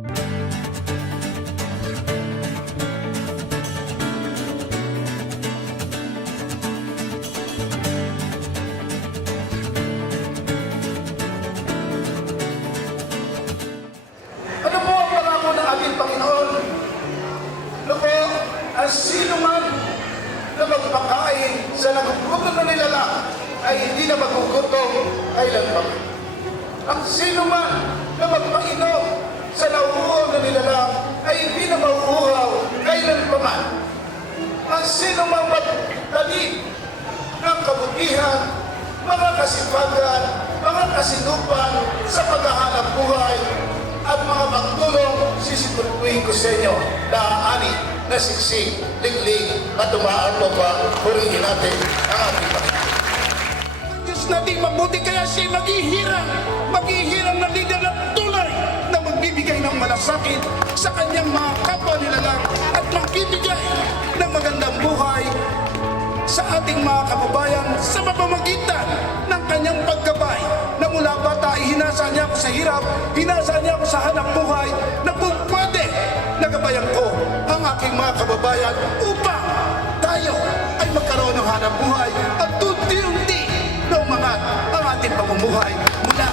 Ano po ang pangako ng ating Panginoon? Loko, ang sino man na magpakain sa nagugutom na nilalang ay hindi na magugutom kailanman. Ang sino man na magpainom sa nauuhaw na nilalang ay hindi na mauuhaw kailanman. Ang sino man magtanim ng kabutihan, mga kasipagan, mga kasinupan sa paghahanap buhay at mga magtulong, sisiguraduhin ko sa inyo na ani, na siksik, liglig at tumaan mo pa, purihin natin ang ating Panginoon. Diyos natin mabuti kaya siya maghihirang na lider na tunay na magbibigay ng malasakit sa kanyang mga kapwa nilalang at magbibigay ng magandang buhay sa ating mga kababayan sa pamamagitan ng kanyang paggabay na mula bata ay hinasa niya ako sa hirap, hinasa niya ako sa hanap buhay na kung pwede nagabayan ko ang aking mga kababayan upang tayo ay magkaroon ng hanap buhay at unti-unti na umangat ang ating pamumuhay mula